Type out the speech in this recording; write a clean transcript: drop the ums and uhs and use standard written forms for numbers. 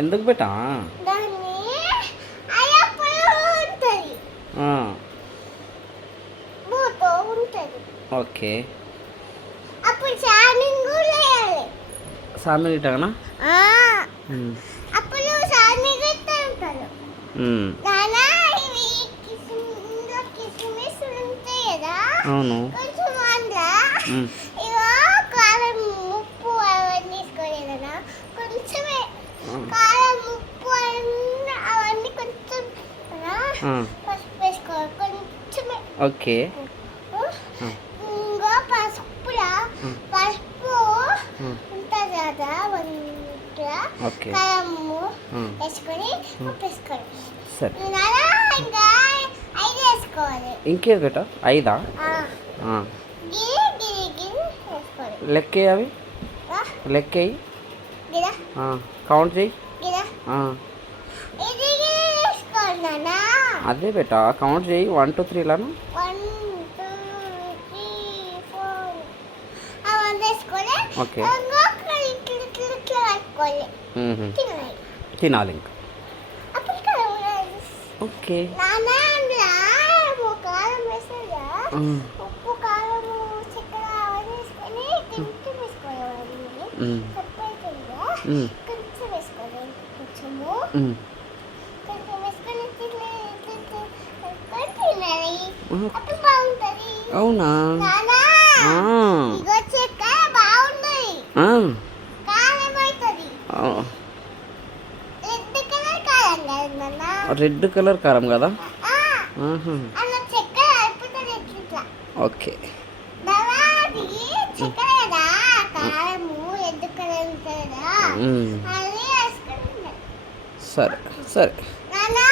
ఎందుకు బేటా? దాన్ని అయ్యప్పుడు ఉంటుంది, ఆ, మూతో ఉంటుంది. ఓకే. అప్పుడు షార్మింగ్ కూడా వేయాలి. సామి ఇటానా? అప్పుడు షార్మింగ్ ఇస్తూ ఉంటారు. నానా ఇవి ఇందులో కిస్మిస్ ఉంటాయి కదా, అవును. కొంచెం అందులో ఇవో కారం ఉప్పు అవన్నీ వేసుకోలేదు కదా, కొంచెమే కారం ఉప్పు అవన్నీ కొంచెం పసుపు వేసుకోవాలి, కొంచెమే. ఓకే. ఇంకో పసుపులా పసుపు ఉంటుంది కదా, వంటలో ఓకే. కారము వేసుకొని ఉప్పు వేసుకోవాలి. సరే, ఇంకా 5 వేసుకోవాలి. ఇంకే బేటా? 5? గిరి గిరి గిరి వేసుకోవాలి. లెక్కే అవి లెక్కేయి, గిరా కౌంట్ చేయి. గిరా ఇది గిరి వేసుకోవాలి నాన్న. అదే బేటా, కౌంట్ చేయి. 1 2 3లను 1 2 3 4 అవన్నీ వేసుకోవాలి. ఓకే. ఇంకొక ఇట్లా ఇట్లా ఇట్లా వేసుకోవాలి. తినాలి. తినాలి ఇంకా. అప్పుడు కారం ఓకే. నాన్న అందులో కారం వేస్తుందా, ఉప్పు కారము చక్కెర అవన్నీ వేసుకొని కొంచెం వేసుకోవాలి. సపరేట్ కొంచెం వేసుకోవాలి. కొంచెము కొంచెం వేసుకొని తినాలి. అప్పుడు బాగుంటుంది. అవునా? నానా ఇగో చక్కెర బాగుంది, కారం అవుతుంది. రెడ్ కలర్ కారం కదా నాన్న. రెడ్ కలర్ కారం కదా? అలా చక్కెర అయిపోతుంది ఇట్లా. ఓకే. అది చక్కెర కదా, కారము రెడ్ కలర్ ఉంటుంది కదా, అది వేసుకుంటున్నాను. సరే సరే. నానా